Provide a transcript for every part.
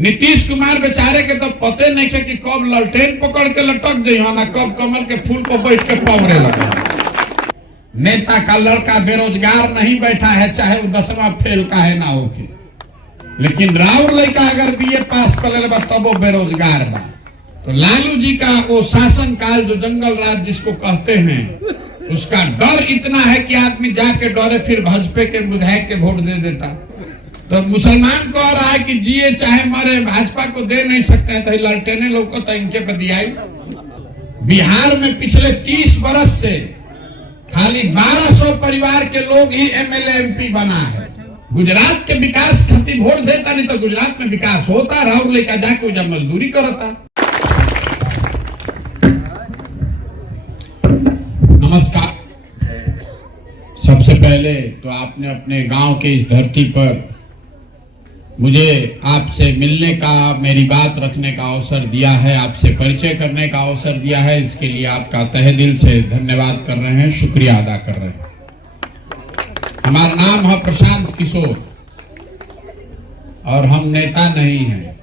नीतीश कुमार बेचारे के तो पते नहीं है कि कब ललटेन पकड़ के लटक गई ना कब कमल के फूल को बैठ के पवरे लगा। नेता का लड़का बेरोजगार नहीं बैठा है, चाहे वो 10वां फेल का है ना होके, लेकिन राउर लड़का अगर बीए पास कर ले तब वो बेरोजगार बा। तो लालू जी का वो शासन काल जो जंगल राज जिसको कहते हैं, उसका डर इतना है कि आदमी जाके डरे फिर भाजपा के विधायक के वोट दे देता। तो मुसलमान कह रहा है कि जिए चाहे मरे भाजपा को दे नहीं सकते हैं, तो ललटेने लोग को तो इनके पे दिया। बिहार में पिछले 30 बरस से खाली 1200 परिवार के लोग ही एमएलए एमपी बना है। गुजरात के विकास खातिर वोट देता नहीं तो गुजरात में विकास होता। राहुल लेकर जाके उधर मजदूरी करता। नमस्कार। सबसे पहले तो आपने अपने गांव के इस धरती पर मुझे आपसे मिलने का, मेरी बात रखने का अवसर दिया है, आपसे परिचय करने का अवसर दिया है। इसके लिए आपका तहे दिल से धन्यवाद कर रहे हैं, शुक्रिया अदा कर रहे हैं। हमारा नाम है प्रशांत किशोर और हम नेता नहीं हैं,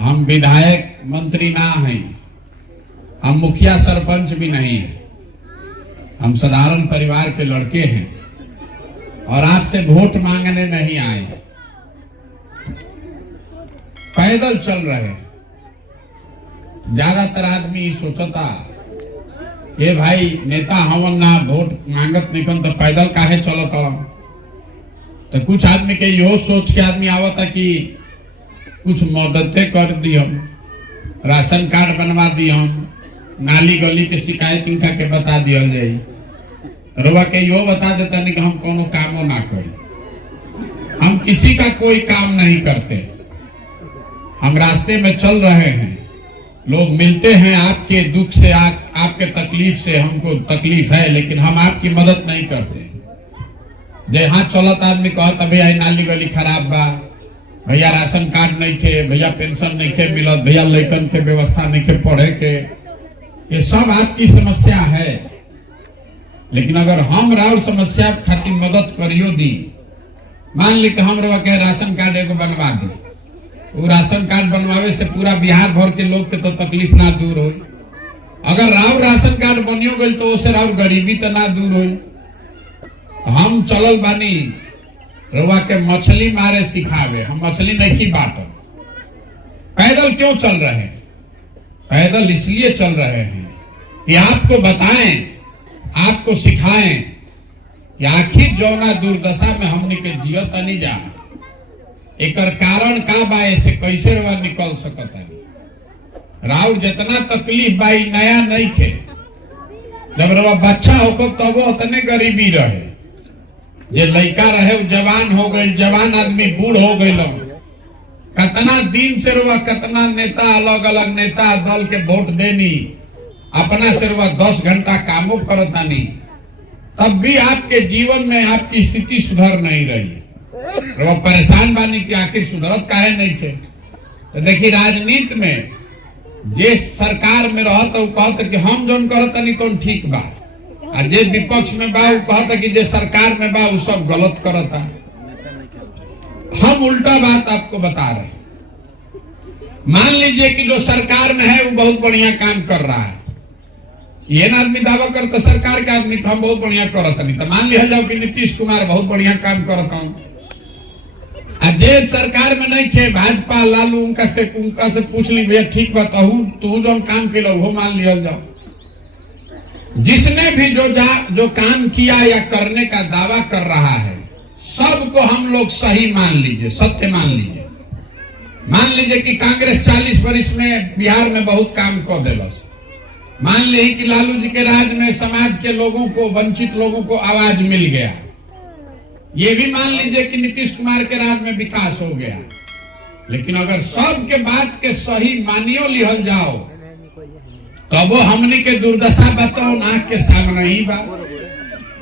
हम विधायक मंत्री ना हैं, हम मुखिया सरपंच भी नहीं हैं, हम साधारण परिवार के लड़के हैं और आपसे वोट मांगने नहीं आए। पैदल चल रहे। ज्यादातर आदमी सोचता ये भाई नेता हवन ना वोट मांगत निकन तो पैदल काहे चलत। तो कुछ आदमी के यो सोच के आदमी आवता कि कुछ मदद कर दी, हम राशन कार्ड बनवा दी, हम नाली गली के शिकायत इनका के बता दिया जाए। रुआ के यो बता देता नहीं कि हम कोनो कामो ना करें। हम किसी का कोई काम नहीं करते। हम रास्ते में चल रहे हैं, लोग मिलते हैं आपके दुख से, आपके तकलीफ से। हमको तकलीफ है लेकिन हम आपकी मदद नहीं करते। जहाँ चलत आदमी कहता भैया नाली गली खराब बा, भैया राशन कार्ड नहीं थे, भैया पेंशन नहीं थे मिलत, भैया लड़कन के व्यवस्था नहीं थे पढ़े के। ये सब आपकी समस्या है, लेकिन अगर हम राउर समस्या खातिर मदद करियो दी, मान ली कि हम रवा के राशन कार्ड एगो बनवा दी, वो राशन कार्ड बनवावे से पूरा बिहार भर के लोग के तो तकलीफ ना दूर हो। अगर राउर राशन कार्ड बनियो गई तो उससे राउर गरीबी तो ना दूर हो। तो हम चलल बानी रवा के मछली मारे सिखावे, हम मछली नहीं बांटो। पैदल क्यों चल रहे हैं? पैदल इसलिए चल रहे हैं कि आपको बताएं, आपको सिखाएं कि आखिर जौना दुर्दशा में हमने के जियत नहीं जा, एकर कारण का बा, ऐसे कैसे रवा निकल सकता है। राउर जितना तकलीफ बाई नया नहीं थे। जब रवा बच्चा होकर तब उतने गरीबी रहे, जे लड़का रहे जवान हो गए, जवान आदमी बूढ़ हो गए। कितना दिन से रवा कितना नेता अलग अलग नेता दल के वोट देनी, अपना से रवा 10 घंटा कामों करता नहीं, तब भी आपके जीवन में आपकी स्थिति सुधर नहीं रही। वो परेशान बानी कि आखिर सुधरत काहे नहीं थे। तो देखिए राजनीति में जे सरकार में रहता वो कहता कि हम जोन करता नहीं तो ठीक बा, और जे विपक्ष में बा वो कहता कि जे सरकार में बा वो सब गलत करता। हम उल्टा बात आपको बता रहे हैं। मान लीजिए कि जो सरकार में है वो बहुत बढ़िया काम कर रहा है, ये ना आदमी दावा करता सरकार के आदमी हम बहुत बढ़िया करता नहीं। तो मान लिया जाओ कि नीतीश कुमार बहुत बढ़िया काम करता हूं, जे सरकार में नहीं थे भाजपा लालू उनका से पूछ ली भैया ठीक बताऊ तू जो काम के लो मान लिया जाओ। जिसने भी जो काम किया या करने का दावा कर रहा है सबको हम लोग सही मान लीजिए, सत्य मान लीजिए। मान लीजिए कि कांग्रेस 40 वर्ष में बिहार में बहुत काम कर दिलस। मान लीजिए कि लालू जी के राज में समाज के लोगों को, वंचित लोगों को आवाज मिल गया। ये भी मान लीजिए कि नीतीश कुमार के राज में विकास हो गया। लेकिन अगर सबके बात के सही मानियो लिहल जाओ तब वो हमने के दुर्दशा बताओ नाक के सामने ही बा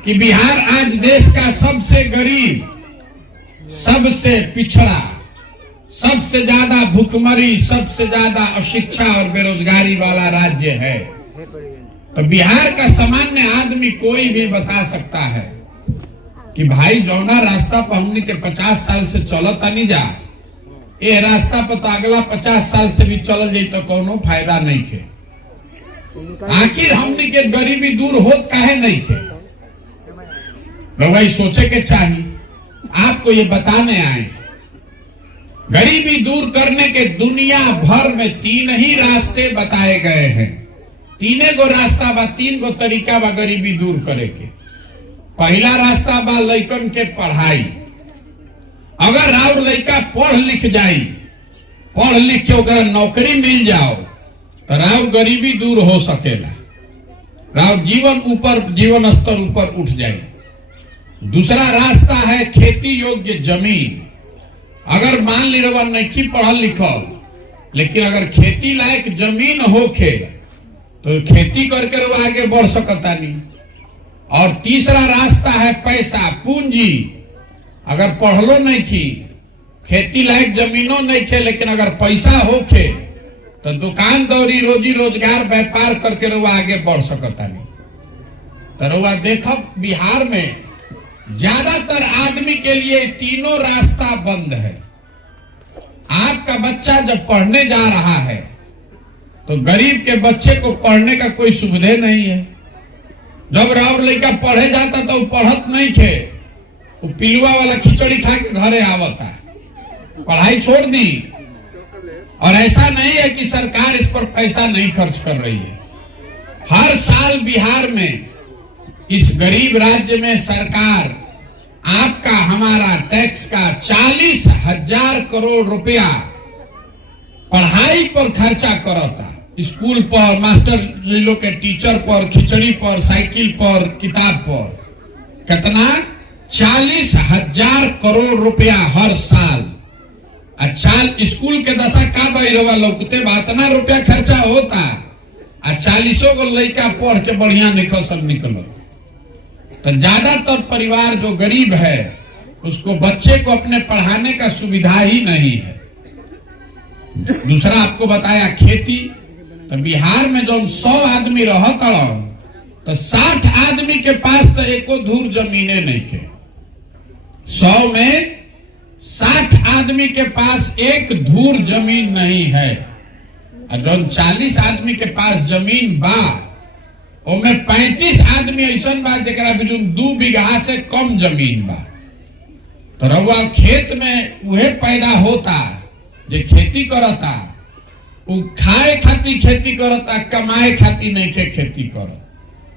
कि बिहार आज देश का सबसे गरीब, सबसे पिछड़ा, सबसे ज्यादा भूखमरी, सबसे ज्यादा अशिक्षा और बेरोजगारी वाला राज्य है। तो बिहार का सामान्य आदमी कोई भी बता सकता है कि भाई जौना रास्ता पर हमने के 50 साल से चलता नहीं जा, ये रास्ता पर तो अगला 50 साल से भी चल जाये तो कोनो फायदा नहीं थे। आखिर हमने के गरीबी दूर होत काहे नहीं थे, भाई सोचे के चाहिए। आपको ये बताने आए, गरीबी दूर करने के दुनिया भर में 3 ही रास्ते बताए गए हैं। 3 गो रास्ता बा, 3 गो तरीका बा गरीबी दूर करे के। पहला रास्ता बा लइकन के पढ़ाई। अगर राउर लइका पढ़ लिख जाई, पढ़ लिख के ओकरा नौकरी मिल जाओ तो राउर गरीबी दूर हो सकेला, राउर जीवन स्तर ऊपर उठ जाए। दूसरा रास्ता है खेती योग्य जमीन। अगर मान ली रवा नहीं पढ़ल लिखल, लेकिन अगर खेती लायक जमीन होखे तो खेती करके रवा आगे बढ़ सकता नहीं। और तीसरा रास्ता है पैसा पूंजी। अगर पढ़लो नहीं थी, खेती लायक जमीनों नहीं थे, लेकिन अगर पैसा होखे तो दुकान दौरी रोजी रोजगार व्यापार करके रवा आगे बढ़ सकता नहीं। तो रवा देखो बिहार में ज्यादातर आदमी के लिए तीनों रास्ता बंद है। आपका बच्चा जब पढ़ने जा रहा है तो गरीब के बच्चे को पढ़ने का कोई सुविधा नहीं है। जब राउर लड़का पढ़े जाता तो वो पढ़त नहीं थे, वो पिलुआ वाला खिचड़ी खा के घरे आवता, पढ़ाई छोड़ दी। और ऐसा नहीं है कि सरकार इस पर पैसा नहीं खर्च कर रही है। हर साल बिहार में, इस गरीब राज्य में सरकार आपका हमारा टैक्स का 40,000 करोड़ रुपया पढ़ाई पर खर्चा करता। स्कूल पर, मास्टर लोग के टीचर पर, खिचड़ी पर, साइकिल पर, किताब पर। कितना? 40,000 करोड़ रुपया हर साल। अच्छा, स्कूल के दशा का बहिरवा लोकते बातना रुपया खर्चा होता। 40 गो लड़का पढ़ के बढ़िया निकल सब निकलो। तो ज्यादातर परिवार जो गरीब है उसको बच्चे को अपने पढ़ाने का सुविधा ही नहीं है। दूसरा आपको बताया खेती। तो बिहार में जो 100 आदमी रहता तो 60 आदमी के पास तो एको धूर जमीने नहीं थे। 100 में 60 आदमी के पास एक धूर जमीन नहीं है। और जो 40 आदमी के पास जमीन बा, उनमें 35 आदमी ऐसा बा जरा 2 बीघा से कम जमीन बा। तो रउआ खेत में उहे पैदा होता जो खेती करता, वो खाए खाती खेती करता, कमाए खाती नहीं के खेती करता।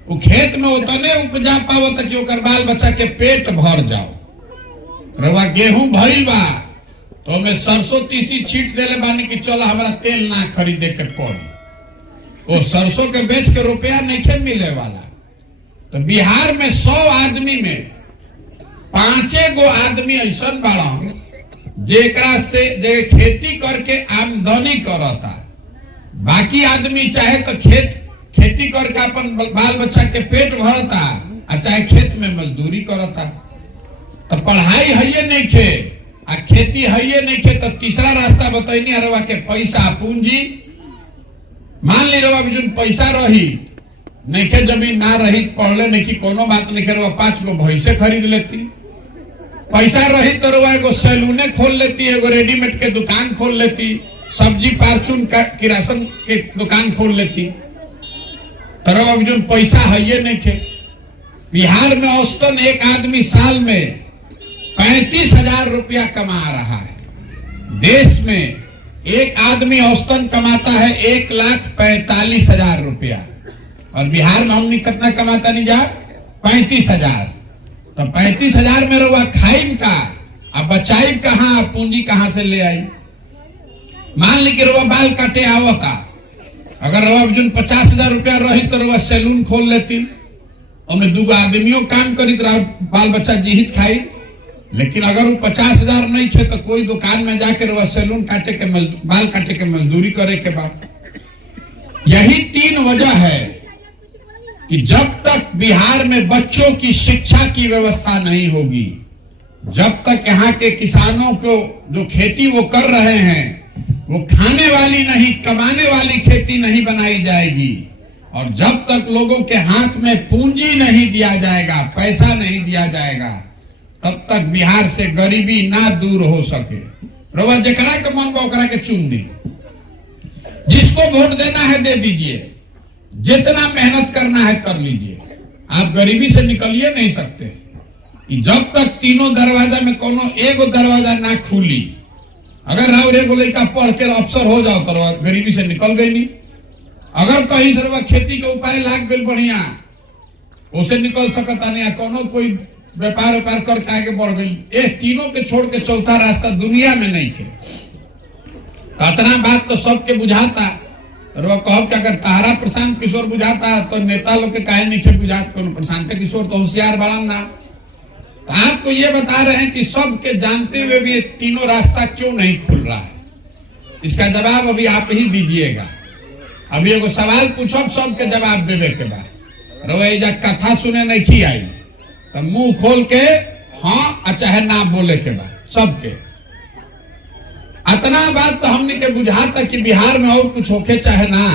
वो खेत में उतने उपजा पावता कि ओकर बाल बच्चा के पेट भर जाओ। रउआ गेहूं भइल बा तो में सरसों तीसी छीट देले बानी कि चलो हमारा तेल ना खरीदे के पड़ी। वो सरसों के बेच के रुपया नहीं मिले वाला। तो बिहार में 100 आदमी में 5 गो आदमी ऐसा बाड़ा जेकरा से जे खेती करके आमदनी करता। बाकी आदमी चाहे तो खेती करके अपन बाल बच्चा के पेट भरता, और चाहे खेत में मजदूरी करता। तो पढ़ाई है नहीं खे आ खेती है नहीं खे। तो तीसरा रास्ता बताइनी अरवा के पैसा पूंजी। मान ली रवा जो पैसा रही नहीं के जमीन ना रही, पढ़ले नहीं की कोनो बात नहीं करे, 5 गो भैंसे खरीद लेती। पैसा रही तो रवा एगो सैलूने खोल लेती, एगो रेडीमेड के दुकान खोल लेती, सब्जी पार्चून का किरासन के दुकान खोल लेती। तो रवा जो पैसा है नहीं थे। बिहार में औसतन एक आदमी साल में 35,000 रुपया कमा रहा है। देश में एक आदमी औसतन कमाता है 1,45,000 रुपया, और बिहार में हमने कितना कमाता नहीं जा? 35,000। तो 35,000 में रवा खाइम का, अब बचाई कहाँ, पूंजी कहाँ से ले आई? मान ली कि रवा बाल काटे आवता, अगर रवा जो 50,000 रुपया रही तो रवा सैलून खोल लेती, और 2 आदमियों काम करी तो बाल बच्चा जीहित खाई। लेकिन अगर वो 50,000 नहीं थे तो कोई दुकान में जाकर वह सैलून काटे के बाल काटे के मजदूरी करे के बाद। यही 3 वजह है कि जब तक बिहार में बच्चों की शिक्षा की व्यवस्था नहीं होगी, जब तक यहाँ के किसानों को जो खेती वो कर रहे हैं वो खाने वाली नहीं कमाने वाली खेती नहीं बनाई जाएगी, और जब तक लोगों के हाथ में पूंजी नहीं दिया जाएगा, पैसा नहीं दिया जाएगा, तब तक बिहार से गरीबी ना दूर हो सके। रवा जकरा के मन ओकरा के चुन दी, जिसको वोट देना है दे दीजिए, जितना मेहनत करना है कर लीजिए, आप गरीबी से निकलिए नहीं सकते। जब तक तीनों दरवाजा में कोनो एगो दरवाजा ना खुली, अगर राव एगो लड़का पढ़ के अफसर हो जाओ तो गरीबी से निकल गई नहीं। अगर कहीं से खेती के उपाय लाग गई बढ़िया, उसे निकल सकता नहीं, कोनो कोई व्यापार करके आगे बढ़ गई। ये तीनों के छोड़ के चौथा रास्ता दुनिया में नहीं थे। कतना बात तो सबके बुझाता, और वह कहो कि अगर तारा प्रशांत किशोर बुझाता तो नेता लोग के काहे नहीं खे बुझाता। प्रशांत किशोर तो होशियार बड़ा ना। तो आपको ये बता रहे हैं कि सबके जानते हुए भी ये तीनों रास्ता क्यों नहीं खुल रहा है, इसका जवाब अभी आप ही दीजिएगा। अभी एगो सवाल पूछो, सबके जवाब देवे के बाद रोजा कथा सुने नहीं की आई तो मुंह खोल के हाँ चाहे ना बोले के बाद सबके। इतना बात तो हमने के बुझाता कि बिहार में और कुछ होके चाहे ना,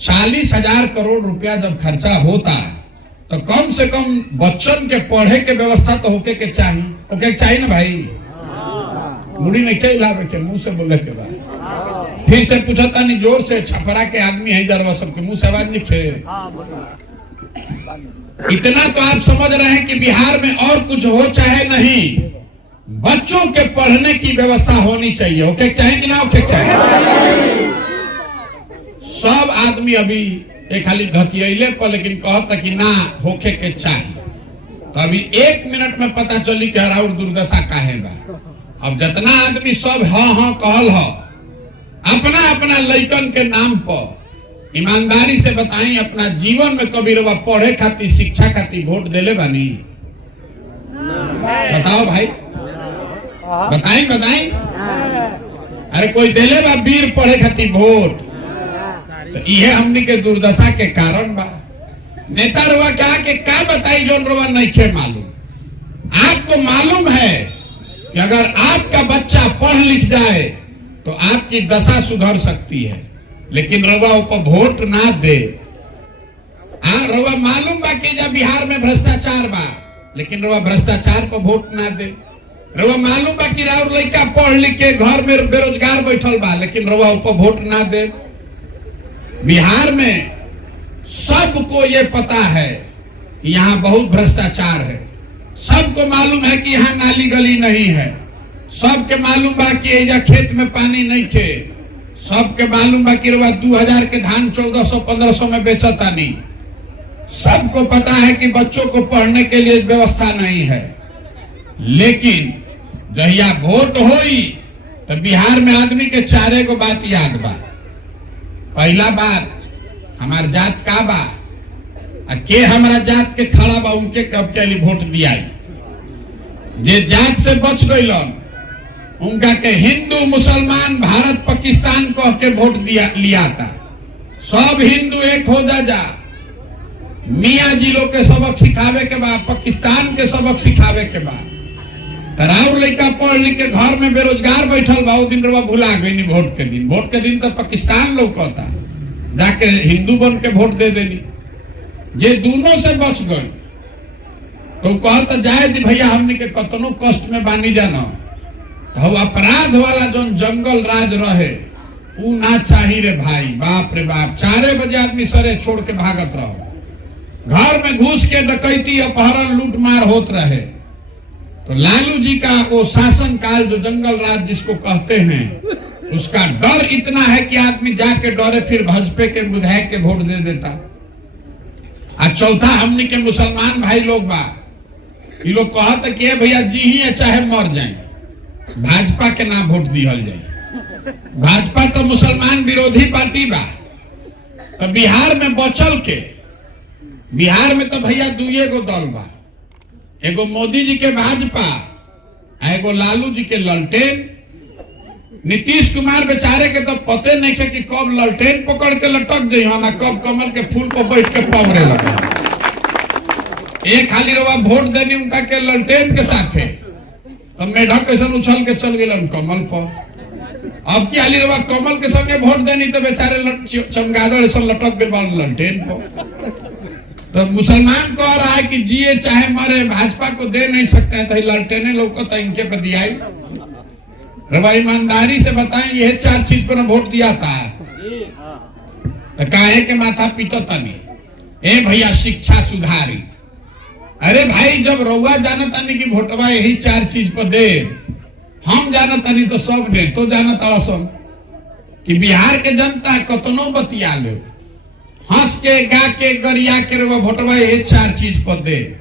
40,000 करोड़ रुपया जब खर्चा होता है तो कम से कम बच्चन के पढ़े के व्यवस्था तो होके के चाहिए ना भाई। मुड़ी नहीं क्या लावे के मुंह से बोले के बाद फिर से पूछता नहीं जोर से, छपरा के आदमी है दरवा सबके मुंह से आवाज नहीं खे। इतना तो आप समझ रहे हैं कि बिहार में और कुछ हो चाहे नहीं, बच्चों के पढ़ने की व्यवस्था होनी चाहिए। ओके चाहिए कि ना ओके चाहिए? सब आदमी अभी एक खाली ढकियले पर लेकिन कहता कि ना होके के चाहिए। तो अभी 1 मिनट में पता चली कि हराउर दुर्दशा काहे बा। अब जितना आदमी सब हाँ कहल हो, अपना अपना लइकन के नाम पर ईमानदारी से बताई, अपना जीवन में कभी रवा पढ़े खातिर शिक्षा खातिर वोट देले बानी? बताओ भाई, बताई। अरे कोई देले बा वीर पढ़े खातिर वोट? तो यह हमनी के दुर्दशा के कारण बा। नेता रवा क्या बताई जो रवा नहीं खे मालूम। आपको मालूम है कि अगर आपका बच्चा पढ़ लिख जाए तो आपकी दशा सुधर सकती है, लेकिन रवा ऊपर वोट ना दे। रवा मालूम बा कि जब बिहार में भ्रष्टाचार बा, लेकिन रवा भ्रष्टाचार पर वोट ना दे। रवा मालूम बा कि राउर लड़का पढ़ लिख के घर में बेरोजगार बैठल बा, लेकिन रवा ऊपर वोट ना दे। बिहार में सबको ये पता है कि यहाँ बहुत भ्रष्टाचार है, सबको मालूम है कि यहाँ नाली गली नहीं है, सबके मालूम बा कि एजा खेत में पानी नहीं थे, सबके मालूम बा कि 2000 के धान 1400-1500 में बेचता नहीं। सबको पता है कि बच्चों को पढ़ने के लिए व्यवस्था नहीं है। लेकिन जहिया वोट होई तो बिहार में आदमी के 4 गो बात याद बा। पहला बात, हमार जात का बा, के हमारा जात के खड़ा बा, उनके कब के लिए वोट दिया। जे जात से बच गईलन उनका के हिंदू मुसलमान भारत पाकिस्तान कह के वोट लिया था। सब हिंदू एक हो जा। मियाँ जी लोग के सबक सिखावे के बाद, पाकिस्तान के सबक सिखावे के बाद, राउर लड़का पढ़ लिख के घर में बेरोजगार बैठल बा, दिन रवा भुला गई वोट के दिन। वोट के दिन तो पाकिस्तान लोग कहता, जाके हिंदू बन के वोट दे देनी। जे दोनों से बच गए तो कहता जाए दी भैया हमने के कतनो कष्ट में बानी जाना, तो अपराध वाला जो जंगल राज रहे ऊ ना चाहिए रे भाई। बाप रे बाप, 4 बजे आदमी सरे छोड़ के भागत रहो, घर में घुस के डकैती अपहरण लूट मार होत रहे। तो लालू जी का वो शासन काल जो जंगल राज जिसको कहते हैं, उसका डर इतना है कि आदमी जाके डरे फिर भाजपा के विधायक के वोट दे देता। और चौथा हमने के मुसलमान भाई लोग बा, ये लोग कहते कि भैया जी ही चाहे मर जाए, भाजपा के नाम वोट दिहल जाए। भाजपा तो मुसलमान विरोधी पार्टी बा। तो बिहार में बचल के, बिहार में तो भैया 2 गो दल बा, एगो मोदी जी के भाजपा, एगो लालू जी के ललटेन। नीतीश कुमार बेचारे के तो पते नहीं है कि कब ललटेन पकड़ के लटक गई हो ना कब कमल के फूल पर बैठ के पवरे लगे। एक खाली रवा वोट देनी उनका के ललटेन के साथ है, तो मेढक कैसे उछल के चल गए कमल पर। अब की हाली रवा कमल के संगे वोट देनी तो बेचारे चमगादड़ ऐसा लटक गए ललटेन पर। तो मुसलमान कह रहा है कि जिए चाहे मरे भाजपा को दे नहीं सकते हैं, तो ललटेने लोग को तो इनके पे दिया। रवा ईमानदारी से बताएं, यह 4 चीज पर वोट दिया था तो काहे के माथा पीटो तनी। ए भैया शिक्षा सुधारी। अरे भाई जब रउआ जानतानी कि वोटवा यही 4 चीज पर दे, हम जानतानी तो सब दे तो जानता सब कि बिहार के जनता कतनो बतिया ले, हंस के गा के गरिया के रउआ वोटवा यही 4 चीज पर दे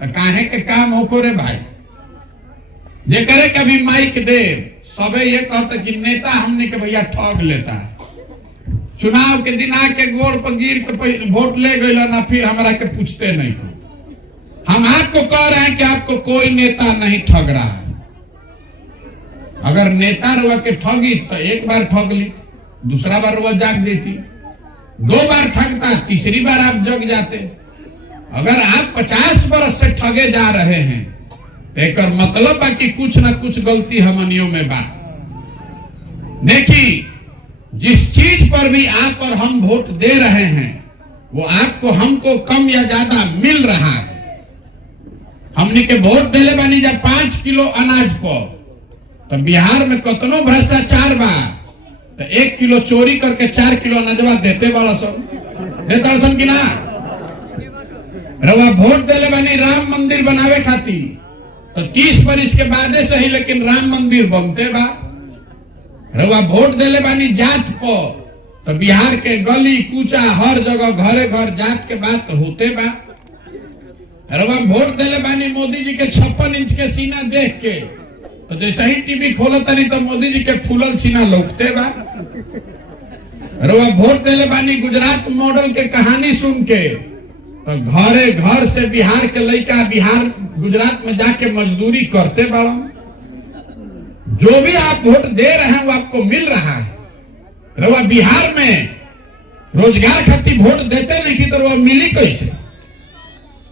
तो काहे के काम होको रे भाई। जे करे कभी माइक दे सबे ये कहता कि नेता हमने के भैया ठग लेता है, चुनाव के दिन आके गोड़ पर गिर के वोट ले गए ना, फिर हमारा के पूछते नहीं थे। हम आपको कह रहे हैं कि आपको कोई नेता नहीं ठग रहा है। अगर नेता रुआ के ठगी तो एक बार ठग ली, दूसरा बार रुआ जाग देती, 2 बार ठगता, तीसरी बार आप जग जाते। अगर आप 50 बरस से ठगे जा रहे हैं तो एक मतलब है कि कुछ ना कुछ गलती हमनियों में बा। देखिए जिस चीज पर भी आप और हम वोट दे रहे हैं वो आपको हमको कम या ज्यादा मिल रहा है। हमने के वोट देले बानी जब 5 किलो अनाज पर, तो बिहार में कतनो भ्रष्टाचार बा तो 1 किलो चोरी करके 4 किलो अनाजवा देते वाला सब देता सन कि ना। रवा वोट देले बानी राम मंदिर बनावे खातिर, तो 30 बरिस के बाद सही लेकिन राम मंदिर बनते बा। रवा वोट देले बानी जात को, तो बिहार के गली कूचा हर जगह घरे घर जात के बात होते बा। रवा वोट देले बानी मोदी जी के 56 इंच के सीना देख के, तो जैसे ही टीवी खोलता नहीं तो मोदी जी के फूलल सीना लौकते बा। रवा वोट देले बानी गुजरात मॉडल के कहानी सुन के, तो घरे घर से बिहार के लड़का बिहार गुजरात में जाके मजदूरी करते बड़ा। जो भी आप वोट दे रहे हैं वो आपको मिल रहा है। रवा बिहार में रोजगार खातिर वोट देते नहीं कि तो वो मिली कैसे।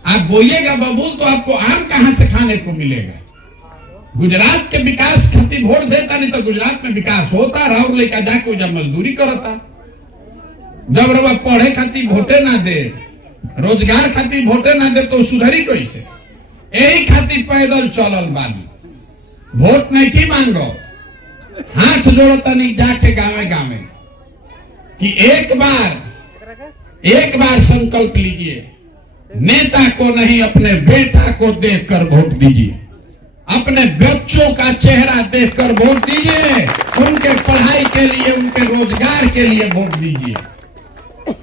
आप बोलिएगा बबूल तो आपको आम कहां से खाने को मिलेगा। गुजरात के विकास खातिर वोट देता नहीं तो गुजरात में विकास होता, राहुल लेकर जाके जब मजदूरी करता। जब रवा पढ़े खातिर वोटे ना दे, रोजगार खातिर वोटे ना दे तो सुधरी कैसे। यही खातिर पैदल चलल बानी, वोट नहीं की मांगो, हाथ जोड़ता नहीं जाके गावे गावे कि एक बार संकल्प लीजिए, नेता को नहीं अपने बेटा को देखकर वोट दीजिए, अपने बच्चों का चेहरा देखकर वोट दीजिए, उनके पढ़ाई के लिए उनके रोजगार के लिए वोट दीजिए,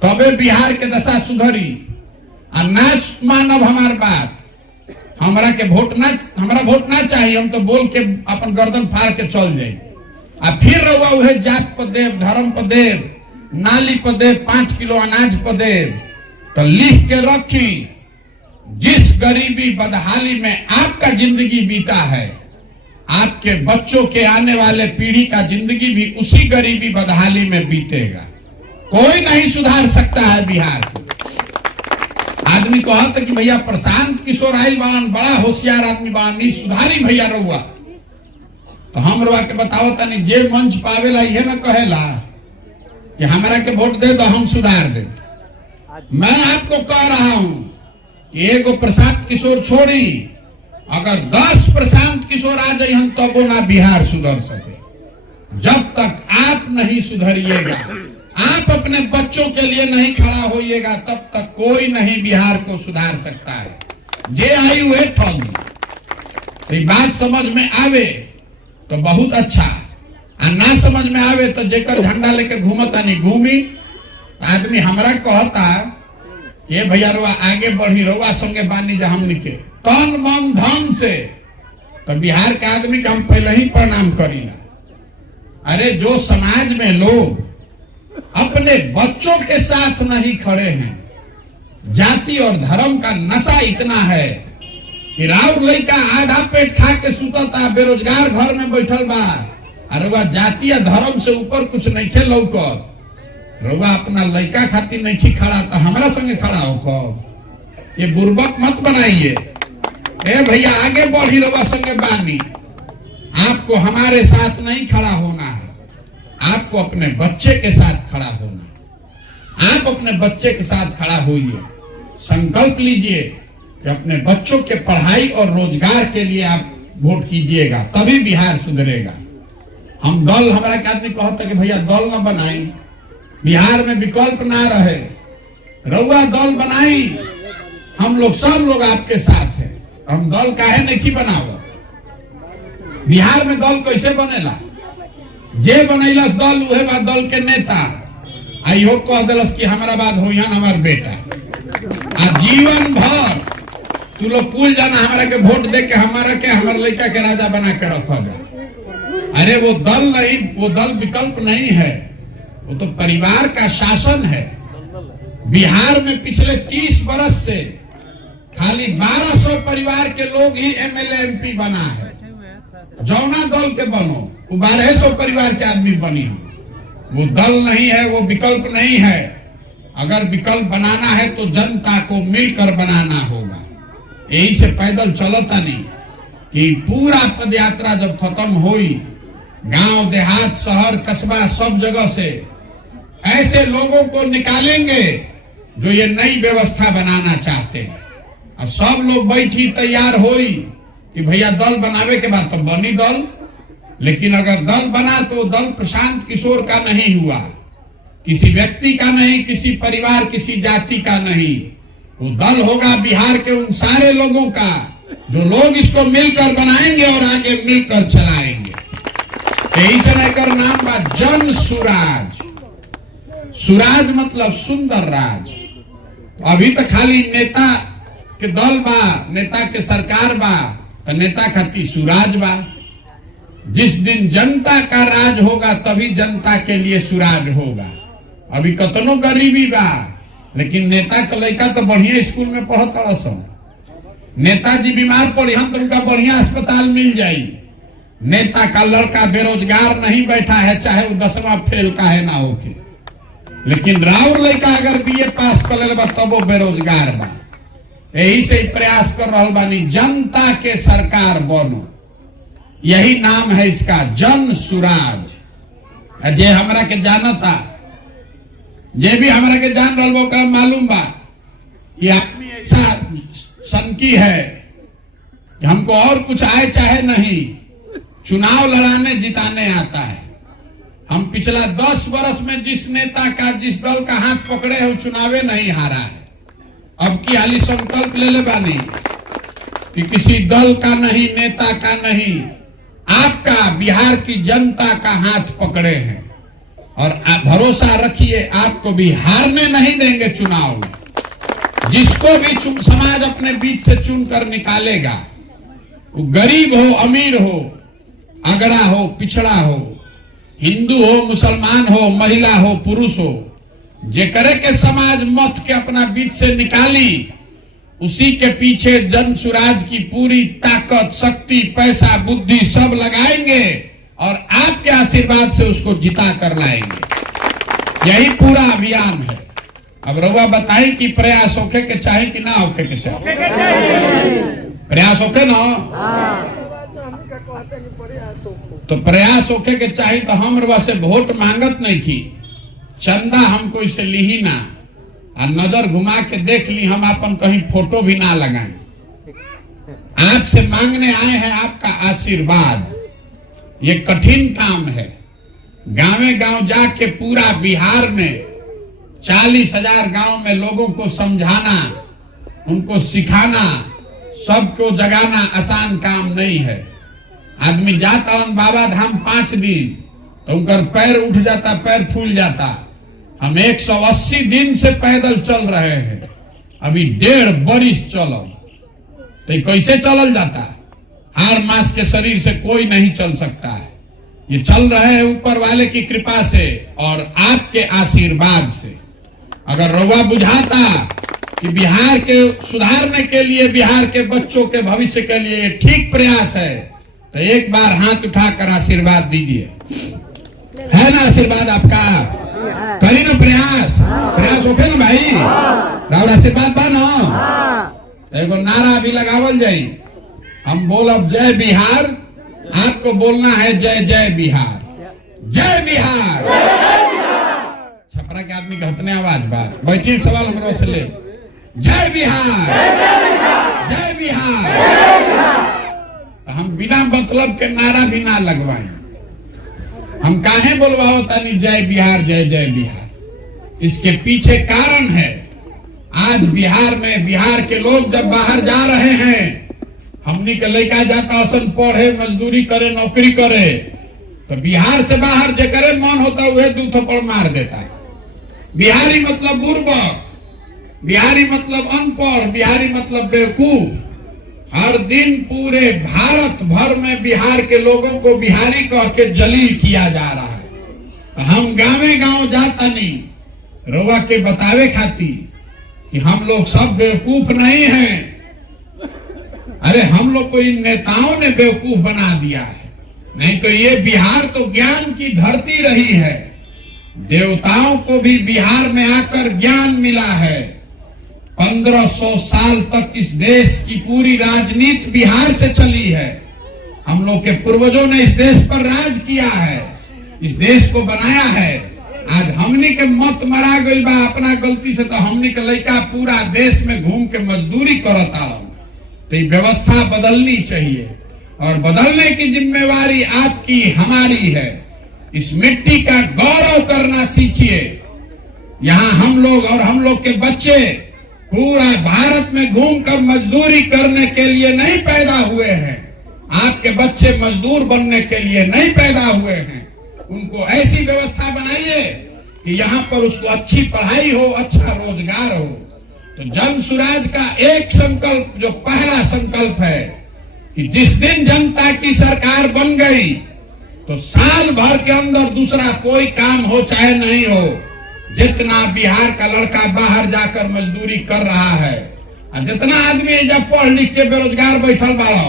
तबे बिहार के दशा सुधरी। और ना मानव हमार बात, हमारा वोट ना चाहिए, हम तो बोल के अपन गर्दन फाड़ के चल जाए। और फिर रहुआ उहे जात पर देव, धर्म पर देव, नाली पर देव, 5 किलो अनाज पर देव, तो लिख के रखी जिस गरीबी बदहाली में आपका जिंदगी बीता है, आपके बच्चों के आने वाले पीढ़ी का जिंदगी भी उसी गरीबी बदहाली में बीतेगा। कोई नहीं सुधार सकता है बिहार को। आदमी कहता कि भैया प्रशांत किशोर आइल बान, बड़ा होशियार आदमी बान, नहीं सुधारी भैया रहुआ। तो हम रहुआ के बताओ तनी, जे मंच पावेला यह ना कहेला कि हमारा के वोट दे दो हम सुधार दे। मैं आपको कह रहा हूं कि एगो प्रशांत किशोर छोड़ी, अगर 10 प्रशांत किशोर आ जाए हम तब ना बिहार सुधर सके। जब तक आप नहीं सुधरिएगा, आप अपने बच्चों के लिए नहीं खड़ा होइएगा, तब तक कोई नहीं बिहार को सुधार सकता है। जे आई हुए ठगी। तो बात समझ में आवे तो बहुत अच्छा, और ना समझ में आवे तो जेकर झंडा लेके घूमता नहीं घूमी। आदमी हमरा कहता ये भैया रुआ आगे बढ़ी, रुआ संगे बानी जा हमनी के तन मन धन से, तो बिहार के आदमी के हम पहले ही प्रणाम करीला। अरे जो समाज में लोग अपने बच्चों के साथ नहीं खड़े हैं, जाति और धर्म का नशा इतना है कि राउर लड़का आधा पेट खा के सुतता, बेरोजगार घर में बैठल बा, और वह जाति या धर्म से ऊपर कुछ नहीं खे लौकर, रउआ अपना लड़का खातिर नहीं खड़ा तो हमारा संगे खड़ा हो। ये बुर्बक मत बनाइए। ए भैया आगे बढ़ी, रउआ संगे बानी। आपको हमारे साथ नहीं खड़ा होना है, आपको अपने बच्चे के साथ खड़ा होना है। आप अपने बच्चे के साथ खड़ा होइए, संकल्प लीजिए कि अपने बच्चों के पढ़ाई और रोजगार के लिए आप वोट कीजिएगा, तभी बिहार सुधरेगा। हम दल, हमारा के आदमी कहता कि भैया दल न बनाई, बिहार में विकल्प ना रहे, रउआ दल बनाई, हम लोग सब लोग आपके साथ हैं। हम दल काहे नहीं बनाव? बिहार में दल कैसे बनेला? जे बनैलस दल उहे बा दल के नेता। आइयो कह दिलस कि हमारा बाद होइहन हमार बेटा, आ जीवन भर तू लोग कुल जाना हमारा के वोट दे के हमारा के हमारे लड़का के राजा बना के रखोगे। अरे वो दल नहीं, वो दल विकल्प नहीं है, वो तो परिवार का शासन है। बिहार में पिछले 30 बरस से खाली 1200 परिवार के लोग ही एमएलए एमपी बना है। जौना दल के बनो वो 1200 परिवार के आदमी बनी हो। वो दल नहीं है, वो विकल्प नहीं है। अगर विकल्प बनाना है तो जनता को मिलकर बनाना होगा। यही से पैदल चलता नहीं कि पूरा पद यात्रा जब खत्म हुई, गांव देहात शहर कस्बा सब जगह से ऐसे लोगों को निकालेंगे जो ये नई व्यवस्था बनाना चाहते हैं। अब सब लोग बैठी तैयार हुई कि भैया दल बनावे के बाद तो बनी दल, लेकिन अगर दल बना तो दल प्रशांत किशोर का नहीं हुआ, किसी व्यक्ति का नहीं, किसी परिवार किसी जाति का नहीं। वो दल होगा बिहार के उन सारे लोगों का जो लोग इसको मिलकर बनाएंगे और आगे मिलकर चलाएंगे। यही से लेकर नाम बा जन सुराज। सुराज मतलब सुंदर राज। अभी तो खाली नेता के दल बा, नेता के सरकार बा, तो नेता खाती सुराज बा। जिस दिन जनता का राज होगा तभी जनता के लिए सुराज होगा। अभी कतनो गरीबी बा, लेकिन नेता का लड़का तो बढ़िया स्कूल में पढ़ता सो। नेताजी बीमार पड़ी हम तो उनका बढ़िया अस्पताल मिल जाई। नेता का लड़का बेरोजगार नहीं बैठा है, चाहे वो 10वां फेल का है ना होके। लेकिन राउर लड़का अगर बीए पास कर ले तब वो बेरोजगार बा। यही से प्रयास कर रहा बानी जनता के सरकार बनो, यही नाम है इसका, जन सुराज। जे हमरा के जानता, जे भी हमरा के जान रहा का मालूम बा ये आदमी ऐसा सनकी है कि हमको और कुछ आए चाहे नहीं, चुनाव लड़ाने जिताने आता है। हम पिछला 10 वर्ष में जिस नेता का जिस दल का हाथ पकड़े हैं वो चुनावे नहीं हारा है। अब की हाली संकल्प ले ले बानी कि किसी दल का नहीं, नेता का नहीं, आपका बिहार की जनता का हाथ पकड़े हैं और आप भरोसा रखिए आपको भी हारने नहीं देंगे चुनाव में। जिसको भी समाज अपने बीच से चुनकर निकालेगा, वो गरीब हो अमीर हो, अगड़ा हो पिछड़ा हो, हिंदू हो मुसलमान हो, महिला हो पुरुष हो, जे करे के समाज मत के अपना बीच से निकाली, उसी के पीछे जन सुराज की पूरी ताकत शक्ति पैसा बुद्धि सब लगाएंगे और आपके आशीर्वाद से उसको जिता कर लाएंगे। यही पूरा अभियान है। अब रउआ बताई कि प्रयास होके के चाहे कि ना होके के चाहे? प्रयास होके ना, तो प्रयास होके के चाहे तो हम रउआ से वोट मांगत नहीं की, चंदा हमको इसे ली ही ना, और नजर घुमा के देख ली, हम अपन कहीं फोटो भी ना लगाएं। आपसे मांगने आए हैं आपका आशीर्वाद। ये कठिन काम है। गांवे गांव जाके पूरा बिहार में 40,000 गांव में लोगों को समझाना, उनको सिखाना, सबको जगाना आसान काम नहीं है। आदमी जाता बाबा धाम 5 दिन तो उनका पैर उठ जाता, पैर फूल जाता। हम 180 दिन से पैदल चल रहे हैं, अभी 1.5 बरिस चलो तो कैसे चलल जाता? हार मास के शरीर से कोई नहीं चल सकता है। ये चल रहे हैं ऊपर वाले की कृपा से और आपके आशीर्वाद से। अगर रउआ बुझाता कि बिहार के सुधारने के लिए, बिहार के बच्चों के भविष्य के लिए ठीक प्रयास है, तो एक बार हाथ उठाकर आशीर्वाद दीजिए। है ना आशीर्वाद आपका? करी ना प्रयास, प्रयास होके ना भाई, राउर आशीर्वाद बा ना। एगो नारा भी लगावल जाई, हम बोलब जय बिहार, आपको बोलना है जय जय बिहार, जय बिहार। छपरा के आदमी घटने आवाज बा, बैठी सवाल हमरा से ले, जय बिहार, जय बिहार। हम बिना मतलब के नारा भी ना लगवाएं। हम काहे बोलवाओ तानी जय बिहार जय जय बिहार। इसके पीछे कारण है, आज बिहार में बिहार के लोग जब बाहर जा रहे हैं, हमनी के लड़का जाता असन पढ़े मजदूरी करे नौकरी करे, तो बिहार से बाहर जे करे मन होता वह दू थप्पड़ मार देता है। बिहारी मतलब बुर्बक, बिहारी मतलब अनपढ़, बिहारी मतलब बेवकूफ। हर दिन पूरे भारत भर में बिहार के लोगों को बिहारी कह के जलील किया जा रहा है। हम गांवे गांव जाता नहीं रोवा के बतावे खाती कि हम लोग सब बेवकूफ नहीं हैं। अरे हम लोग को इन नेताओं ने बेवकूफ बना दिया है, नहीं तो ये बिहार तो ज्ञान की धरती रही है। देवताओं को भी बिहार में आकर ज्ञान मिला है। 1500 साल तक इस देश की पूरी राजनीति बिहार से चली है। हम लोग के पूर्वजों ने इस देश पर राज किया है, इस देश को बनाया है। आज हमनी के मत मरा गई बा अपना गलती से, तो हमनी के लड़का पूरा देश में घूम के मजदूरी करता। तो ये व्यवस्था बदलनी चाहिए और बदलने की जिम्मेवारी आपकी हमारी है। इस मिट्टी का गौरव करना सीखिए। यहाँ हम लोग और हम लोग के बच्चे पूरा भारत में घूमकर मजदूरी करने के लिए नहीं पैदा हुए हैं। आपके बच्चे मजदूर बनने के लिए नहीं पैदा हुए हैं। उनको ऐसी व्यवस्था बनाइए कि यहाँ पर उसको अच्छी पढ़ाई हो, अच्छा रोजगार हो। तो जन सुराज का एक संकल्प, जो पहला संकल्प है कि जिस दिन जनता की सरकार बन गई तो साल भर के अंदर दूसरा कोई काम हो चाहे नहीं हो, जितना बिहार का लड़का बाहर जाकर मजदूरी कर रहा है और जितना आदमी जब पढ़ लिख के बेरोजगार बैठल बाड़ा,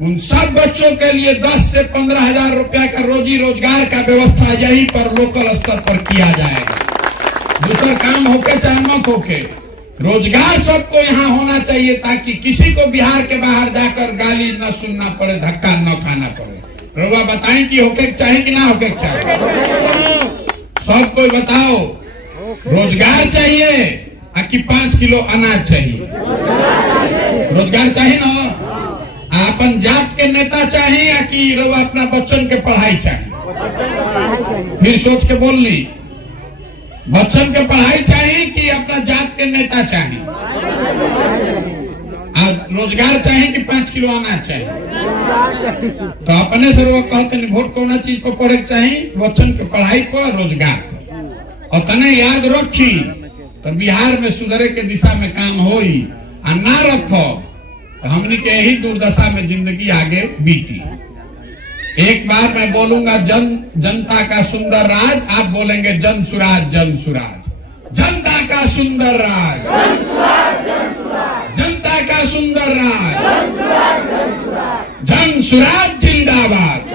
उन सब बच्चों के लिए 10 से 15 हजार रुपया का रोजी रोजगार का व्यवस्था यहीं पर लोकल स्तर पर किया जाएगा। दूसरा काम होके चाहे मत होके, रोजगार सबको यहाँ होना चाहिए ताकि किसी को बिहार के बाहर जाकर गाली न सुनना पड़े, धक्का न खाना पड़े। रउआ बताएं कि होके चाहे कि ना होके चाहे? सब कोई बताओ, रोजगार चाहिए कि 5 किलो अनाज चाहिए? रोजगार चाहिए ना। अपन जात के नेता चाहिए या कि रउआ अपना बच्चन के पढ़ाई चाहिए? फिर सोच के बोल ली, बच्चन के पढ़ाई चाहिए कि अपना जात के नेता चाहिए? रोजगार चाहिए कि 5 किलो अनाज चाहिए? तो अपने से वो कहते नहीं वोट कौन चीज पर पड़े चाहिए, बच्चन के पढ़ाई पर, रोजगार पर। और तने याद रखी तो बिहार में सुधरे के दिशा में काम होई, और ना रखो तो हमने के यही दुर्दशा में जिंदगी आगे बीती। एक बार मैं बोलूंगा जनता का सुंदर राज, आप बोलेंगे जन सुराज जन सुराज। जनता का सुंदर राज, जनता का सुंदर राज, जन सुराज जिंदाबाद।